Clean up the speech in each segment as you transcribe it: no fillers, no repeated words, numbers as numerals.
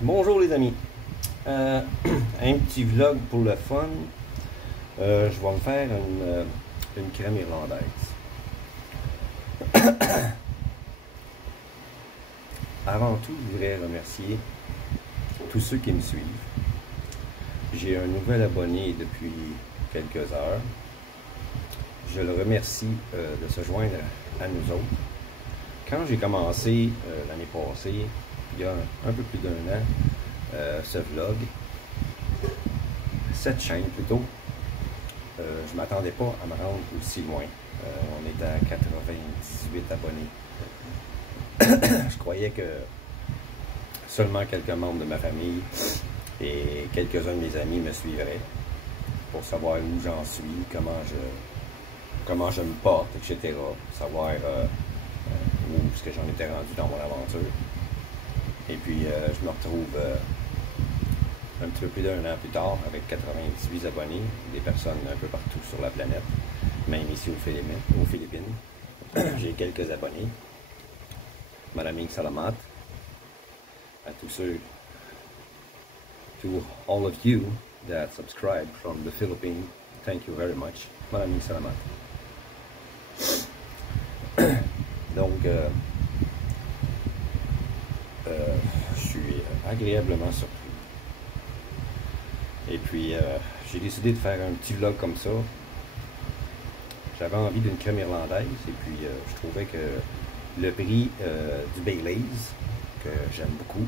Bonjour les amis. Un petit vlog pour le fun. Je vais me faire une crème irlandaise. Avant tout, je voudrais remercier tous ceux qui me suivent. J'ai un nouvel abonné depuis quelques heures. Je le remercie de se joindre à nous autres. Quand j'ai commencé l'année passée, il y a un peu plus d'un an, ce vlog, cette chaîne plutôt, je ne m'attendais pas à me rendre aussi loin. On est à 98 abonnés. Je croyais que seulement quelques membres de ma famille et quelques-uns de mes amis me suivraient pour savoir où j'en suis, comment je me porte, etc. Savoir où est-ce que j'en étais rendu dans mon aventure. Et puis je me retrouve un petit peu plus d'un an plus tard avec 98 abonnés, des personnes un peu partout sur la planète, même ici aux Philippines. J'ai quelques abonnés. Maraming salamat à tous ceux, to all of you that subscribe from the Philippines. Thank you very much. Maraming salamat. Donc, je suis agréablement surpris. Et puis, j'ai décidé de faire un petit vlog comme ça. J'avais envie d'une crème irlandaise et puis je trouvais que le prix du Baileys, que j'aime beaucoup,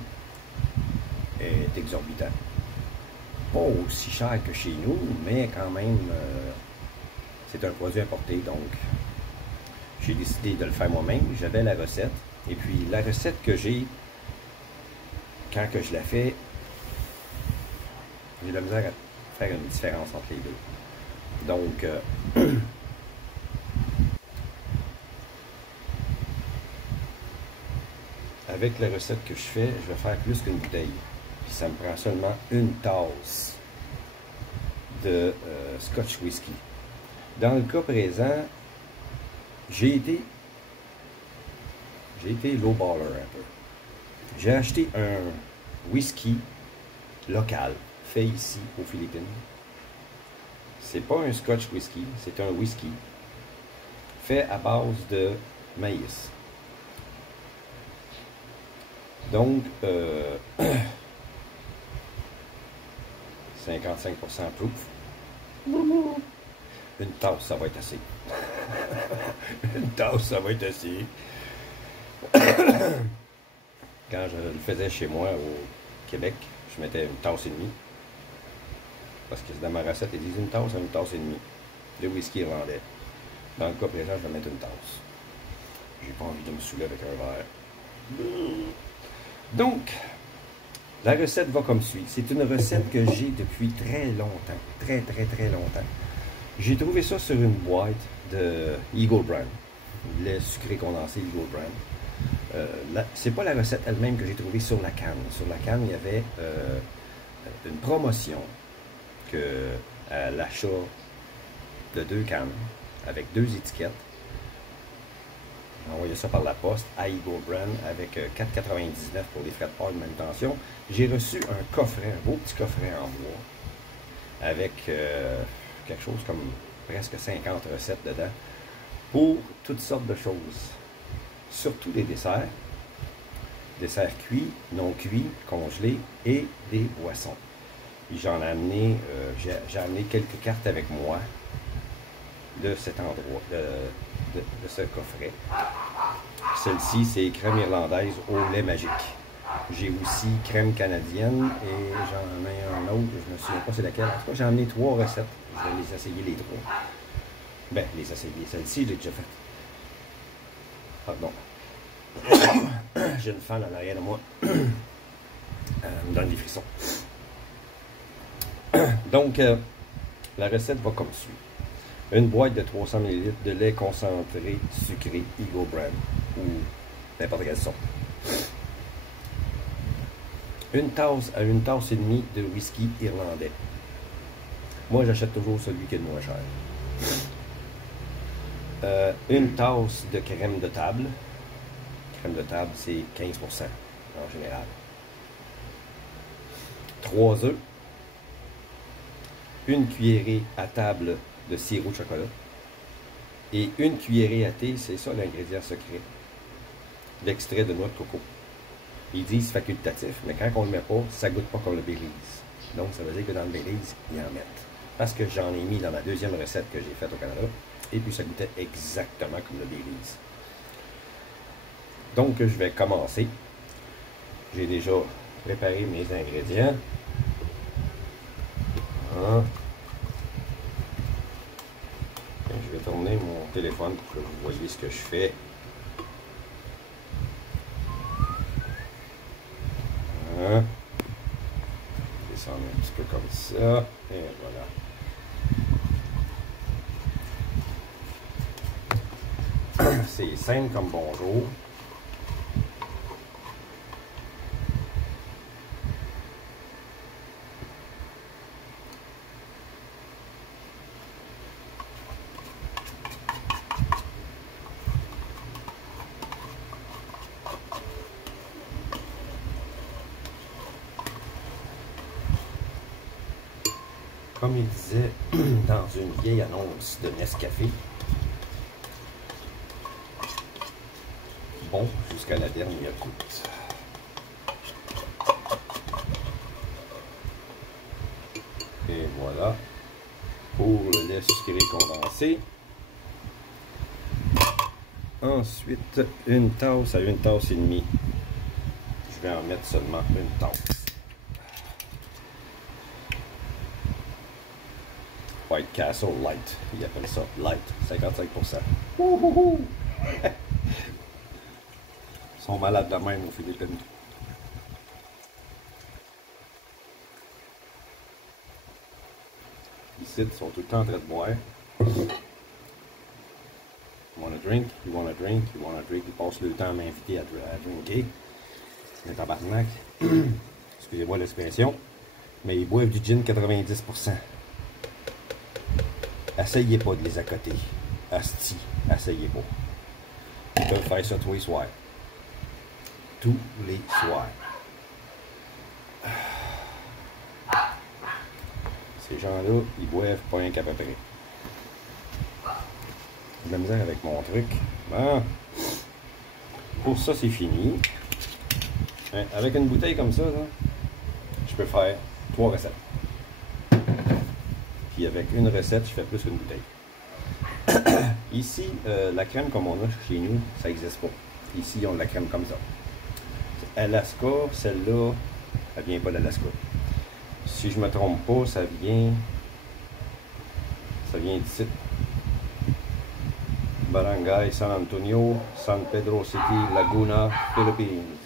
est exorbitant. Pas aussi cher que chez nous, mais quand même, c'est un produit importé, donc j'ai décidé de le faire moi-même. J'avais la recette, et puis la recette que j'ai, quand que je la fais, j'ai de la misère à faire une différence entre les deux. Donc, avec la recette que je fais, je vais faire plus qu'une bouteille. Puis ça me prend seulement une tasse de Scotch Whisky. Dans le cas présent, j'ai été low-baller un peu. J'ai acheté un whisky local, fait ici aux Philippines. C'est pas un Scotch Whisky, c'est un whisky fait à base de maïs. Donc, 55% proof. Une tasse, ça va être assez. Une tasse, ça va être assez. Quand je le faisais chez moi au Québec, je mettais une tasse et demie. Parce que dans ma recette, ils disent une tasse à une tasse et demie. Le whisky irlandais. Dans le cas présent, je vais mettre une tasse. J'ai pas envie de me saouler avec un verre. Donc, la recette va comme suit. C'est une recette que j'ai depuis très longtemps. Très, très, très longtemps. J'ai trouvé ça sur une boîte de Eagle Brand. Lait sucré condensé Eagle Brand. C'est pas la recette elle-même que j'ai trouvée sur la canne. Sur la canne, il y avait une promotion que à l'achat de 2 cannes avec 2 étiquettes. J'ai envoyé ça par la poste à Eagle Brand avec 4,99 pour les frais de port de manutention. J'ai reçu un coffret, un beau petit coffret en bois avec quelque chose comme presque 50 recettes dedans pour toutes sortes de choses. Surtout des desserts cuits, non cuits, congelés et des boissons. J'en ai amené, j'ai amené quelques cartes avec moi de cet endroit, de ce coffret. Celle-ci, c'est crème irlandaise au lait magique. J'ai aussi crème canadienne et j'en ai un autre, je ne me souviens pas c'est laquelle. En tout cas, j'ai amené 3 recettes. Je vais les essayer les 3. Ben, les essayer. Celle-ci, je l'ai déjà faite. Pardon. J'ai une fan en arrière de moi. Elle me donne des frissons. Donc, la recette va comme suit. Une boîte de 300 ml de lait concentré sucré Eagle Brand ou n'importe quelle sorte. Une tasse à une tasse et demie de whisky irlandais. Moi, j'achète toujours celui qui est le moins cher. Une tasse de crème de table. Crème de table, c'est 15% en général. 3 œufs, une cuillerée à table de sirop de chocolat et une cuillerée à thé, c'est ça l'ingrédient secret, l'extrait de noix de coco. Ils disent facultatif, mais quand on ne le met pas, ça ne goûte pas comme le Baileys. Donc ça veut dire que dans le Baileys, ils en mettent. Parce que j'en ai mis dans ma deuxième recette que j'ai faite au Canada, et puis ça goûtait exactement comme le Baileys. Donc je vais commencer. J'ai déjà préparé mes ingrédients. Voilà. Je vais tourner mon téléphone pour que vous voyez ce que je fais. Voilà. Descendre un petit peu comme ça. Et voilà. C'est simple comme bonjour. Comme il disait dans une vieille annonce de Nescafé, bon jusqu'à la dernière goutte. Et voilà pour le lait sucré condensé. Ensuite, une tasse à une tasse et demie. Je vais en mettre seulement une tasse. White Castle Light, ils appellent ça Light, 55%. Ils sont malades de même aux Philippines. Ici, ils sont tout le temps en train de boire. You want a drink, you want a drink, you want a drink. Ils passent le temps à m'inviter à drinker. Les tabarnak. Excusez-moi l'expression. Mais ils boivent du gin 90%. Essayez pas de les accoter. Asti, essayez pas. Ils peuvent faire ça tous les soirs. Tous les soirs. Ces gens-là, ils boivent pas un qu'à peu près. J'ai de la misère avec mon truc. Bon. Pour ça, c'est fini. Hein, avec une bouteille comme ça, là, je peux faire 3 recettes. Puis avec une recette, je fais plus qu'une bouteille. Ici, la crème comme on a chez nous, ça n'existe pas. Ici, on a la crème comme ça. Alaska, celle-là, elle vient pas d'Alaska. Si je me trompe pas, ça vient d'ici. Barangay San Antonio, San Pedro City, Laguna, Philippines.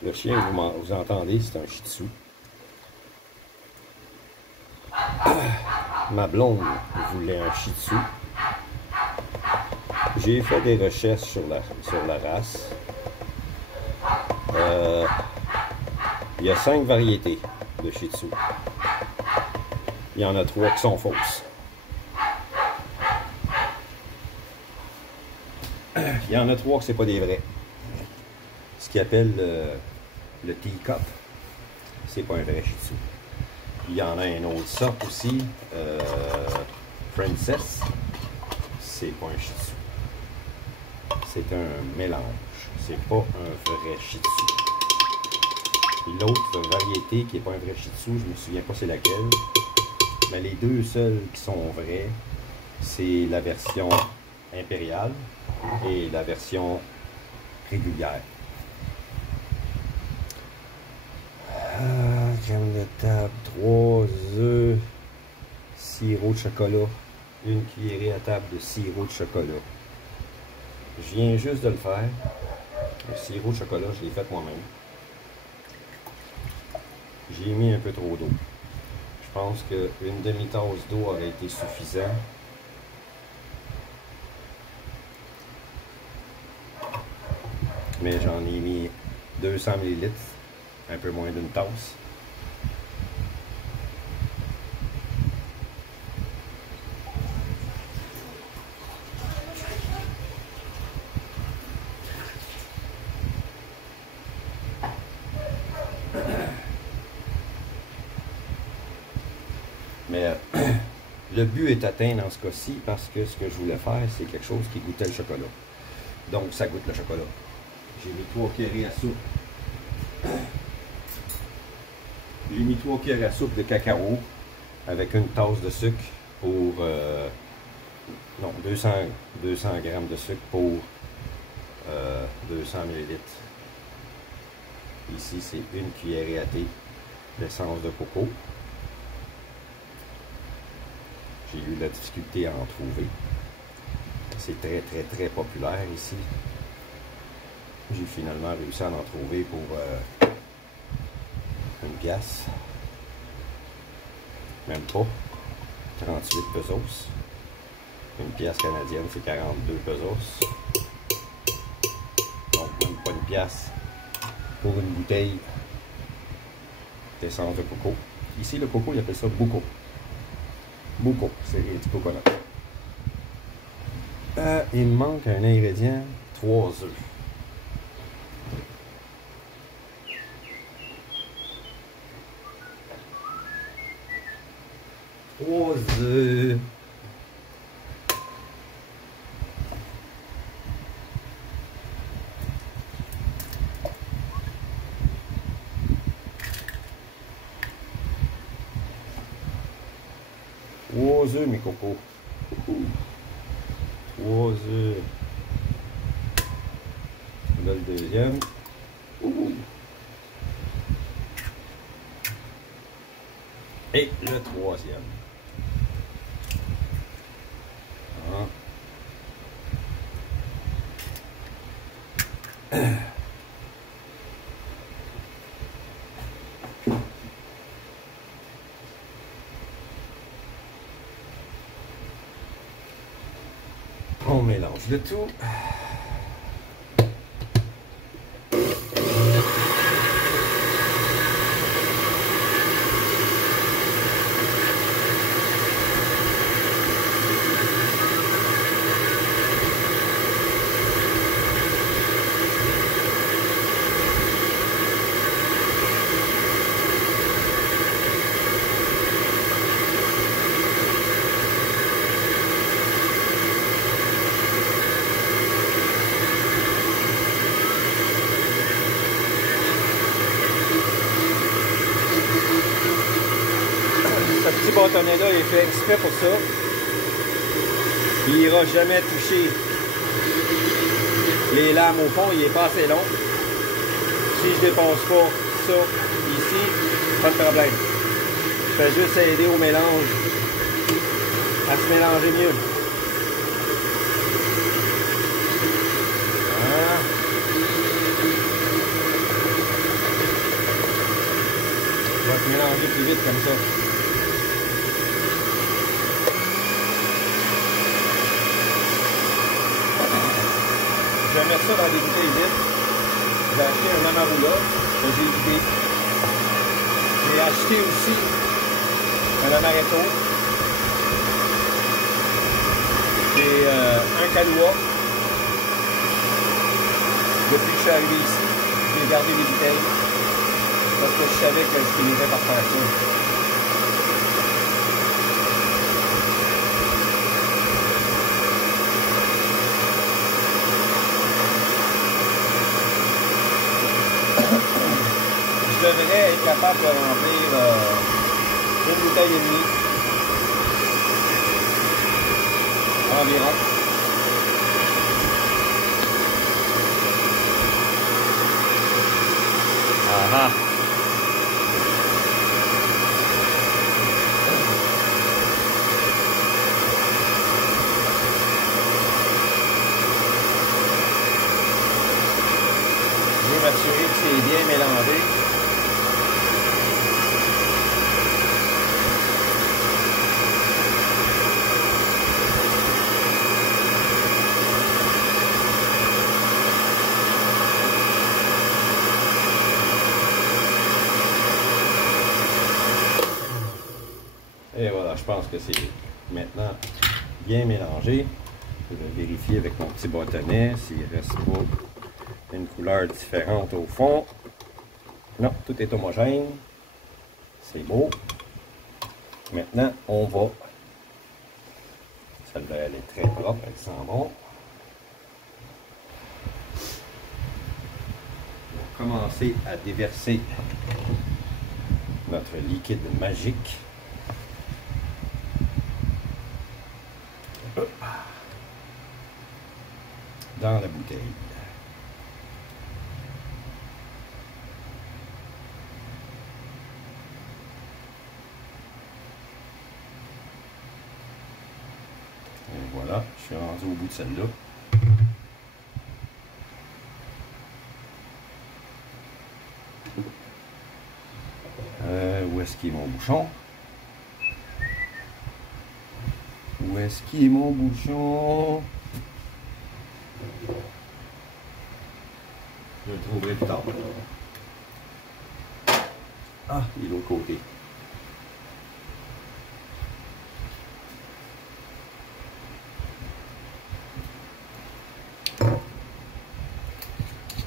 Le chien, vous entendez, c'est un Shih Tzu. Ma blonde voulait un Shih Tzu. J'ai fait des recherches sur la race. Il y a 5 variétés de Shih Tzu. Il y en a 3 qui sont fausses. Il y en a 3 que c'est pas des vrais. Ce qu'ils appellent le teacup, c'est pas un vrai Shih Tzu. Il y en a une autre sorte aussi, Princess, c'est pas un Shih Tzu. C'est un mélange, c'est pas un vrai Shih Tzu. L'autre variété qui n'est pas un vrai Shih Tzu, je me souviens pas c'est laquelle, mais les deux seuls qui sont vrais, c'est la version impériale et la version régulière. Crème de table, 3 œufs, sirop de chocolat, une cuillerée à table de sirop de chocolat. Je viens juste de le faire. Le sirop de chocolat, je l'ai fait moi-même. J'ai mis un peu trop d'eau. Je pense qu'une demi-tasse d'eau aurait été suffisant. Mais j'en ai mis 200 ml, un peu moins d'une tasse. Mais le but est atteint dans ce cas-ci parce que ce que je voulais faire, c'est quelque chose qui goûtait le chocolat. Donc, ça goûte le chocolat. J'ai mis 3 cuillerées à soupe. J'ai mis 3 cuillerées à soupe de cacao avec une tasse de sucre pour... non, 200 grammes de sucre pour 200 ml. Ici, c'est une cuillerée à thé d'essence de coco. J'ai eu la difficulté à en trouver. C'est très, très, très populaire ici. J'ai finalement réussi à en trouver pour une pièce. Même pas. 38 pesos. Une pièce canadienne, c'est 42 pesos. Donc, même pas une pièce pour une bouteille d'essence de coco. Ici, le coco, il appelle ça buko. Buko, c'est du coconut. Il me manque un ingrédient, 3 œufs. 3 œufs. Trois œufs, mes cocos. 3 œufs. Là, le deuxième. Et le troisième. On mélange le tout. Ce petit bâtonnet-là est fait exprès pour ça. Il n'ira jamais toucher les lames au fond, il n'est pas assez long. Si je dépasse pas ça ici, pas de problème. Je fais juste aider au mélange, à se mélanger mieux. Voilà. On va se mélanger plus vite comme ça. Je vais mettre ça dans des bouteilles vides. J'ai acheté un Amarula que j'ai vidé. J'ai acheté aussi un Amaretto et un Kahlua. Depuis que je suis arrivé ici, j'ai gardé les bouteilles parce que je savais que je finirais par faire ça. Je devrais être capable de remplir une bouteille et demie environ. Ah. Je veux m'assurer que c'est bien mélangé. Et voilà, je pense que c'est maintenant bien mélangé. Je vais vérifier avec mon petit bâtonnet s'il ne reste pas une couleur différente au fond. Non, tout est homogène. C'est beau. Maintenant, on va... Celle-là, elle est très propre, elle sent bon. On va commencer à déverser notre liquide magique. Dans la bouteille. Et voilà, je suis rendu au bout de celle-là. Où est-ce qu'il est mon bouchon? Où est-ce qu'il est mon bouchon? Je le trouverai plus tard. Ah, il est de l'autre côté.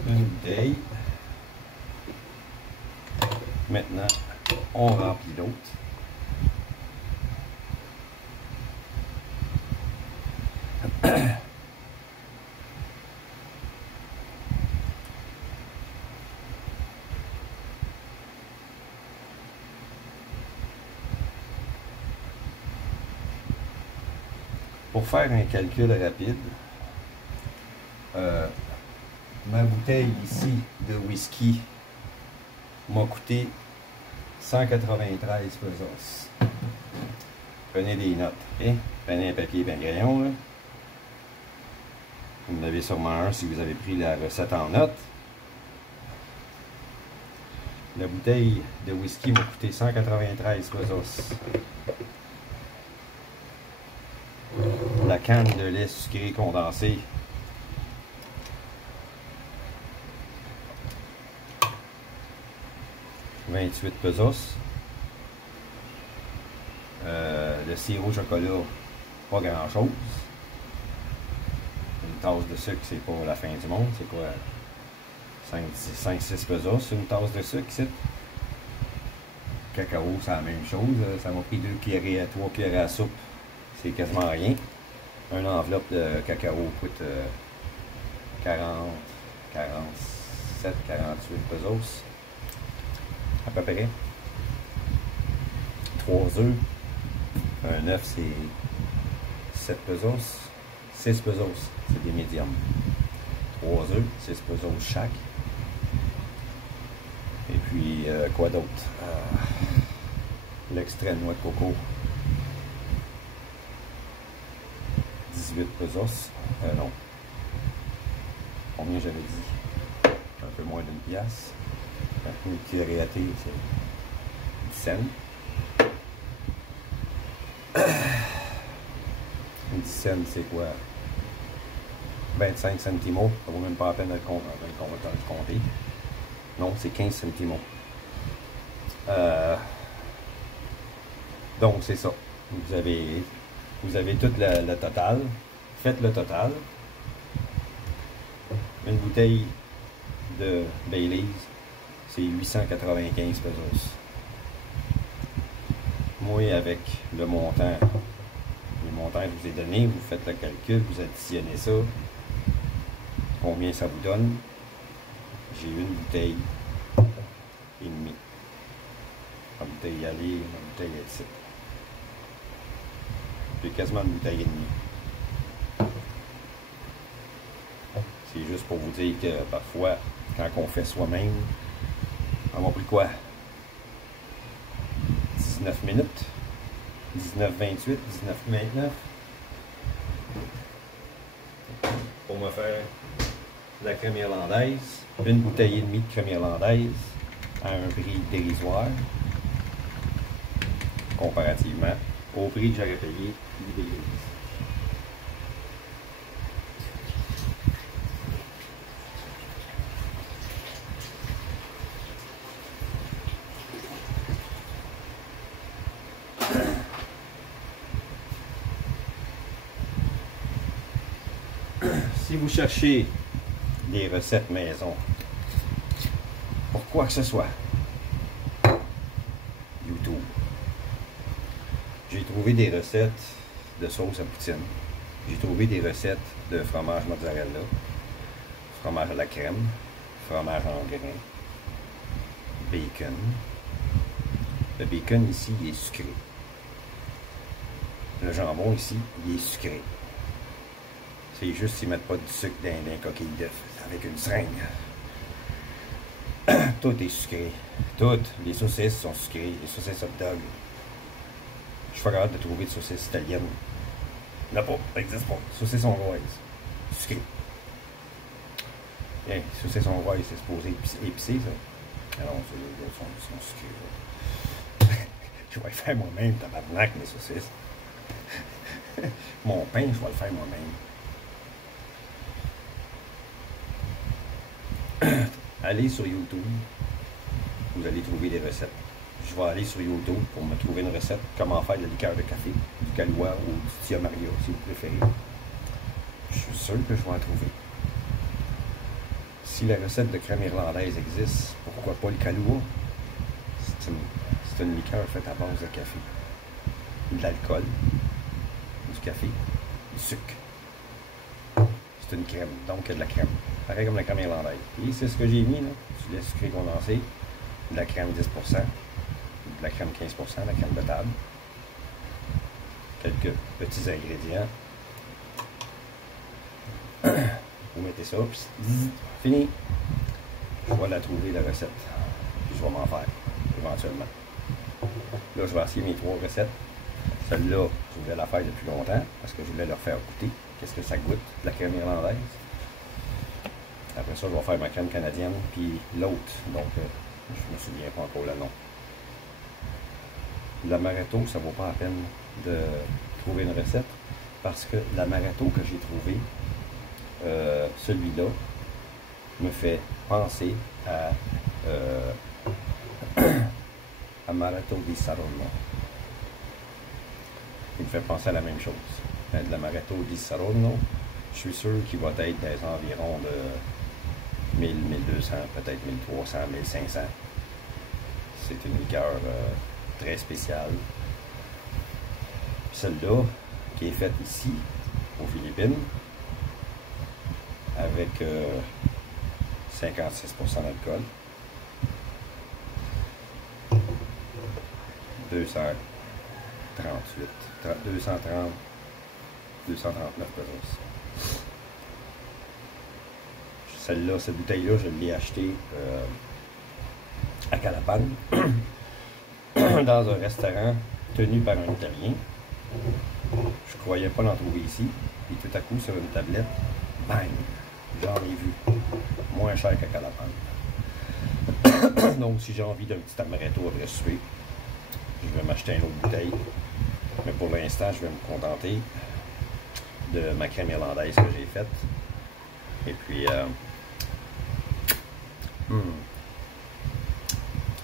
Une bouteille. Maintenant, on remplit l'autre. Pour faire un calcul rapide, ma bouteille ici de whisky m'a coûté 193 pesos. Prenez des notes, ok? Prenez un papier et un crayon. Là. Vous en avez sûrement un si vous avez pris la recette en notes. La bouteille de whisky m'a coûté 193 pesos. La canne de lait sucré condensé. « 28 pesos. Le sirop au chocolat, pas grand chose. Une tasse de sucre, c'est pas la fin du monde. C'est quoi? 5-6 pesos, une tasse de sucre ici. Cacao, c'est la même chose. Ça m'a pris 2 cuillerées à 3 cuillerées à soupe. C'est quasiment rien. Une enveloppe de cacao coûte 40, 47, 48 pesos. À peu près. 3 œufs. Un œuf, c'est 7 pesos. 6 pesos, c'est des médiums. 3 œufs, 6 pesos chaque. Et puis, quoi d'autre? L'extrait de noix de coco. 18 pesos. Non. Combien j'avais dit? Un peu moins d'une pièce. Une cuillerée à thé, c'est 10 cents. Une 10 cents, c'est quoi? 25 centimos. Ça vaut même pas la peine de le compter. Non, c'est 15 centimos. Donc, c'est ça. Vous avez tout le total. Faites le total. Une bouteille de Baileys, c'est 895 pesos. Moi, avec le montant, les montants que je vous ai donné, vous faites le calcul, vous additionnez ça. Combien ça vous donne? J'ai une bouteille et demie. Ma bouteille aller, ma bouteille ici. J'ai quasiment une bouteille et demie. C'est juste pour vous dire que parfois, quand on fait soi-même, on m'a pris quoi? 19 minutes? 19-28, 19-29 pour me faire la crème irlandaise. Une bouteille et demie de crème irlandaise à un prix dérisoire comparativement au prix que j'aurais payé du Baileys. Si vous cherchez des recettes maison, pour quoi que ce soit, YouTube. J'ai trouvé des recettes de sauce à poutine. J'ai trouvé des recettes de fromage mozzarella, fromage à la crème, fromage en grains, bacon. Le bacon ici, il est sucré. Le jambon ici, il est sucré. C'est juste s'ils ne mettent pas du sucre dans un coquille d'œuf avec une seringue. Tout est sucré. Toutes les saucisses sont sucrées. Les saucisses hot dog. Je suis pas capable de trouver de saucisses italiennes. Il n'y en a pas. Ça n'existe pas. Saucisses hongroises. Sucré. Hey, saucisses hongroises, c'est supposé épicé, ça. Alors, les autres sont sucrés. Je vais le faire moi-même, tabarnak, mes saucisses. Mon pain, je vais le faire moi-même. Allez sur YouTube, vous allez trouver des recettes. Je vais aller sur YouTube pour me trouver une recette. Comment faire de la liqueur de café, du Kahlua ou du Tia Maria, si vous préférez. Je suis sûr que je vais en trouver. Si la recette de crème irlandaise existe, pourquoi pas le Kahlua? C'est une liqueur faite à base de café, de l'alcool, du café, du sucre. C'est une crème, donc de la crème. Pareil comme la crème irlandaise. Et c'est ce que j'ai mis, là. Du lait sucré condensé, de la crème 10%, de la crème 15%, de la crème de table. Quelques petits ingrédients. Vous mettez ça, puis fini. Je vais la trouver, la recette. Puis je vais m'en faire, éventuellement. Là, je vais essayer mes 3 recettes. Celle-là, je voulais la faire depuis longtemps, parce que je voulais leur faire goûter. Qu'est-ce que ça goûte, la crème irlandaise. Après ça, je vais faire ma crème canadienne, puis l'autre. Donc, je me souviens pas encore le nom. L'amaretto, ça vaut pas la peine de trouver une recette, parce que l'amaretto que j'ai trouvé, celui-là, me fait penser à Amaretto di Saronno. Il me fait penser à la même chose. De l'Amaretto di Saronno, je suis sûr qu'il va être des environs de 1000, 1200, peut-être 1300, 1500. C'est une liqueur très spéciale. Celle-là, qui est faite ici, aux Philippines, avec 56% d'alcool, 238, 230, 239 pesos. Celle-là, cette bouteille-là, je l'ai achetée à Calapan, dans un restaurant tenu par un Italien. Je croyais pas l'en trouver ici. Et tout à coup, sur une tablette, bang, j'en ai vu. Moins cher qu'à Calapan. Donc, si j'ai envie d'un petit amaretto après souper, je vais m'acheter une autre bouteille. Mais pour l'instant, je vais me contenter de ma crème irlandaise que j'ai faite. Et puis,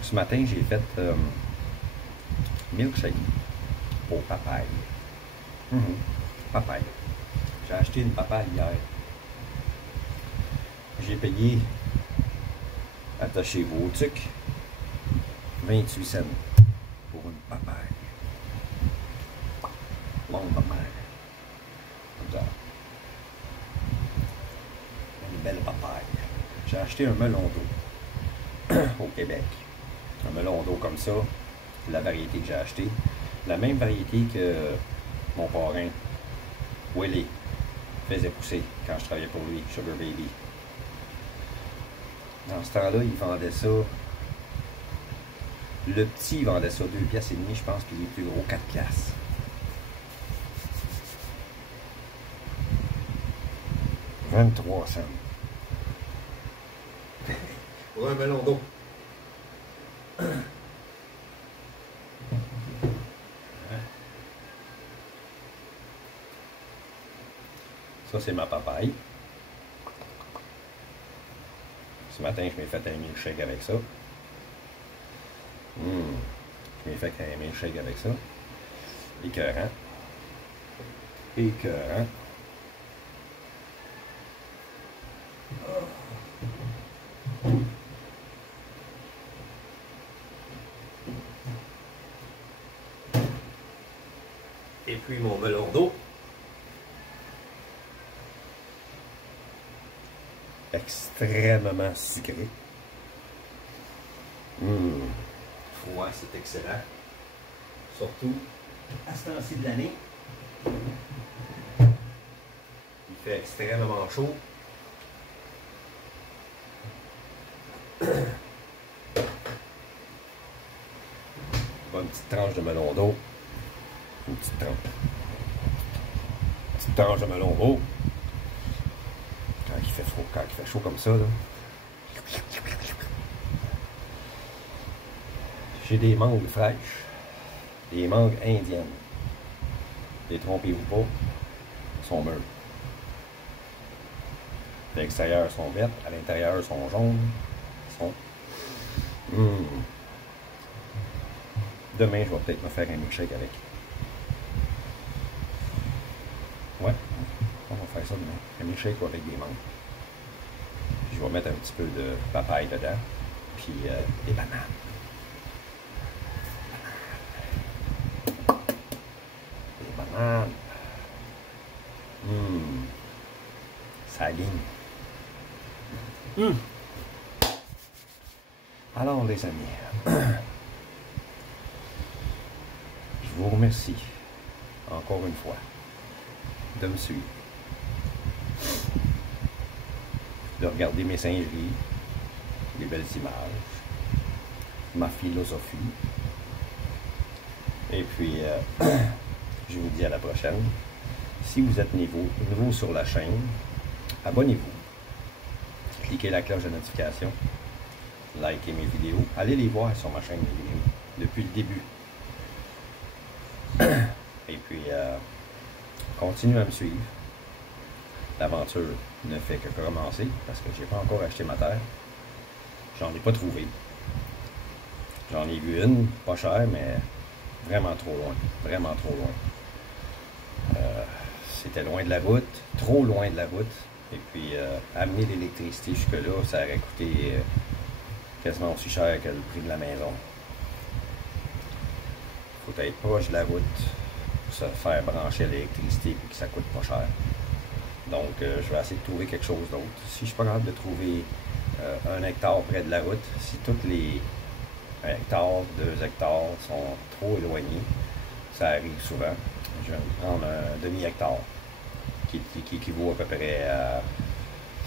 ce matin, j'ai fait milkshake au papaye. Papaye. J'ai acheté une papaye hier. J'ai payé, attachez-vous au tuc, 28 cents pour une papaye. Longue papaye. Comme ça. Une belle papaye. J'ai acheté un melon d'eau au Québec. Un melon d'eau comme ça, la variété que j'ai acheté. La même variété que mon parrain, Willy, faisait pousser quand je travaillais pour lui, Sugar Baby. Dans ce temps-là, il vendait ça. Le petit, il vendait ça 2,5 piastres, je pense, puis les plus gros, 4 piastres. « 23 cents. » Pour un melon d'eau. Ça, c'est ma papaye. Ce matin, je m'ai fait un milkshake avec ça. Je m'ai fait un milkshake avec ça. Écœurant. Écœurant. Et puis mon melon d'eau. Extrêmement sucré. Froid, c'est excellent. Surtout à ce temps-ci de l'année. Il fait extrêmement chaud. Une petite tranche de melon d'eau. Une petite tranche. Une petite tranche de melon d'eau. Quand il fait froid, quand il fait chaud comme ça, là. J'ai des mangues fraîches. Des mangues indiennes. Détrompez-vous pas, elles sont mûres. À l'extérieur, elles sont vertes. À l'intérieur, elles sont jaunes. Elles sont... Demain, je vais peut-être me faire un milkshake avec. Ouais, on va faire ça demain. Un milkshake avec des mangues. Puis je vais mettre un petit peu de papaye dedans. Puis des bananes. Des bananes. Ça ligne. Alors les amis, je vous remercie encore une fois de me suivre, de regarder mes singeries, les belles images, ma philosophie. Et puis, je vous dis à la prochaine. Si vous êtes nouveau sur la chaîne, abonnez-vous. Cliquez la cloche de notification. Likez mes vidéos. Allez les voir sur ma chaîne de vidéos depuis le début. Et puis, continuez à me suivre. L'aventure ne fait que commencer parce que je n'ai pas encore acheté ma terre. J'en ai pas trouvé. J'en ai vu une, pas chère, mais vraiment trop loin. Vraiment trop loin. C'était loin de la route, trop loin de la route. Et puis, amener l'électricité jusque-là, ça aurait coûté quasiment aussi cher que le prix de la maison. Il faut être proche de la route pour se faire brancher à l'électricité et que ça coûte pas cher. Donc, je vais essayer de trouver quelque chose d'autre. Si je suis pas capable de trouver 1 hectare près de la route, si toutes les 1 hectare, 2 hectares sont trop éloignés, ça arrive souvent, je vais me prendre un demi-hectare qui équivaut à peu près à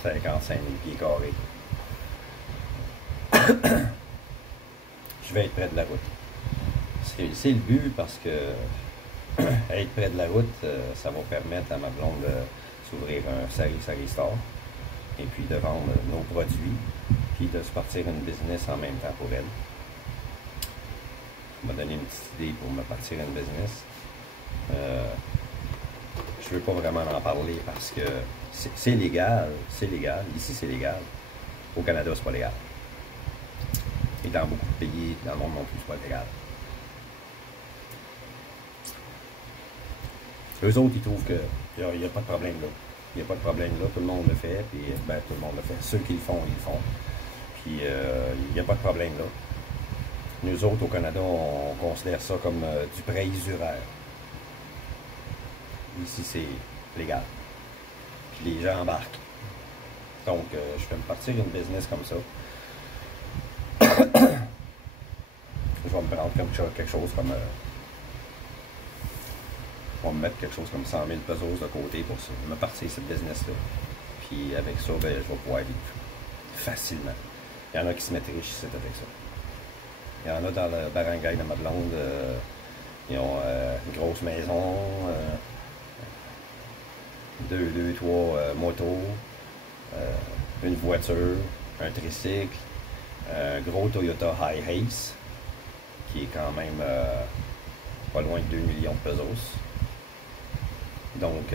55 000 pieds carrés. Je vais être près de la route. C'est le but parce que être près de la route, ça va permettre à ma blonde de s'ouvrir un Sari Store et puis de vendre nos produits, puis de se partir une business en même temps pour elle. Ça m'a donné une petite idée pour me partir une business. Je ne veux pas vraiment en parler parce que c'est légal, ici c'est légal. Au Canada, c'est pas légal. Et dans beaucoup de pays, dans le monde non plus, c'est pas légal. Eux autres, ils trouvent qu'il n'y a pas de problème là. Il n'y a pas de problème là, tout le monde le fait, puis ben, tout le monde le fait. Ceux qui le font, ils le font. Puis il n'y a pas de problème là. Nous autres, au Canada, on considère ça comme du prêt usuraire. Ici, c'est légal. Puis les gens embarquent. Donc, je vais me partir une business comme ça. Je vais me prendre quelque chose comme... je vais me mettre quelque chose comme 100 000 pesos de côté pour ça, me partir cette business-là. Puis avec ça, ben, je vais pouvoir vivre facilement. Il y en a qui se mettent riches ici avec ça. Il y en a dans le barangay de ma blonde, ils ont une grosse maison, 3 motos, une voiture, un tricycle, un gros Toyota Hi-Ace, qui est quand même pas loin de 2 millions de pesos. Donc,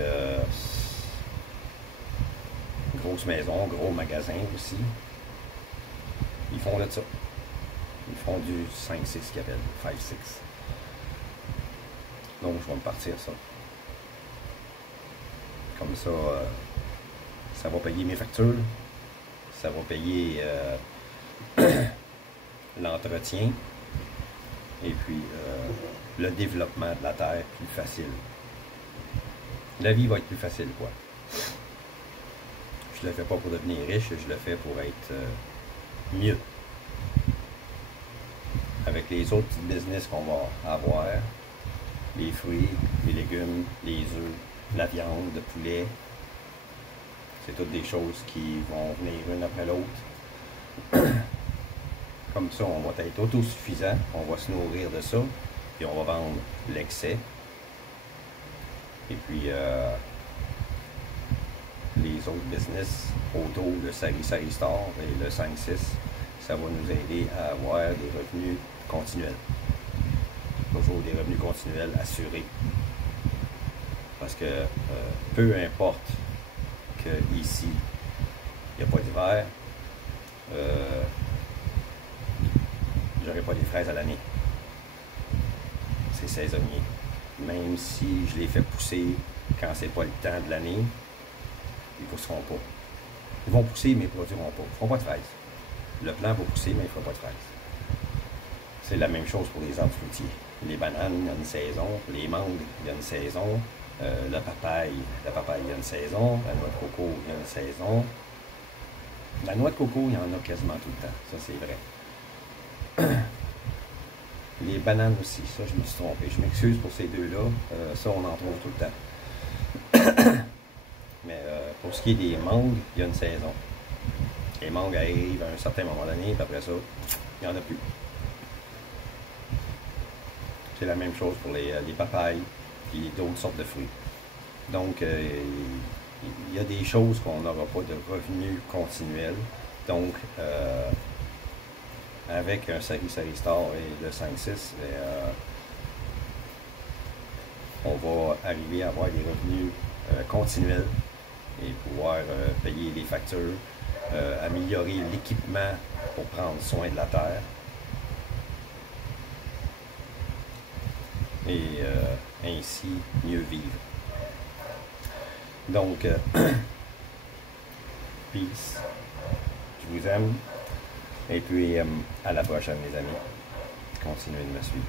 grosse maison, gros magasin aussi. Ils font de ça. Ils font du 5-6 qu'ils appellent, 5-6. Donc, je vais me partir ça. Comme ça, ça va payer mes factures. Ça va payer l'entretien. Et puis, le développement de la terre plus facile. la vie va être plus facile, quoi. Je le fais pas pour devenir riche, je le fais pour être mieux. Avec les autres petits business qu'on va avoir, les fruits, les légumes, les œufs, la viande, le poulet, c'est toutes des choses qui vont venir une après l'autre. Comme ça, on va être autosuffisant, on va se nourrir de ça, puis on va vendre l'excès. Et puis, les autres business autour, le Sari Store et le 5-6, ça va nous aider à avoir des revenus continuels. Toujours des revenus continuels assurés. Parce que peu importe qu'ici, il n'y a pas d'hiver, j'aurai pas des fraises à l'année. C'est saisonnier. Même si je les fais pousser quand c'est pas le temps de l'année, ils ne pousseront pas. Ils vont pousser, mais ils ne produiront pas. Ils ne feront pas de fraises. Le plant va pousser, mais il ne fera pas de fraises. C'est la même chose pour les arbres fruitiers. Les bananes, il y a une saison. Les mangues, il y a une saison. La papaye, il y a une saison. La noix de coco, il y a une saison. La noix de coco, il y en a quasiment tout le temps. Ça, c'est vrai. Les bananes aussi, ça, je me suis trompé. Je m'excuse pour ces deux-là. Ça, on en trouve tout le temps. Mais pour ce qui est des mangues, il y a une saison. Les mangues arrivent à un certain moment donné, puis après ça, il n'y en a plus. C'est la même chose pour les papayes et d'autres sortes de fruits. Donc, il y a des choses qu'on n'aura pas de revenus continuels. Donc, avec un Sari Store et le 5-6, on va arriver à avoir des revenus continuels et pouvoir payer les factures, améliorer l'équipement pour prendre soin de la terre et ainsi mieux vivre. Donc, peace, je vous aime et puis à la prochaine les amis, continuez de me suivre,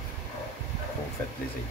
vous me faites plaisir.